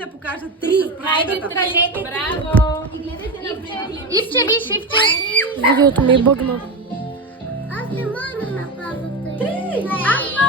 да покажат 3. Хайде, покажете. Браво! И гледайте напред. Ивче, виж, Ивче! Видеото ми е бъгна. Аз не мога да направя 3. Аз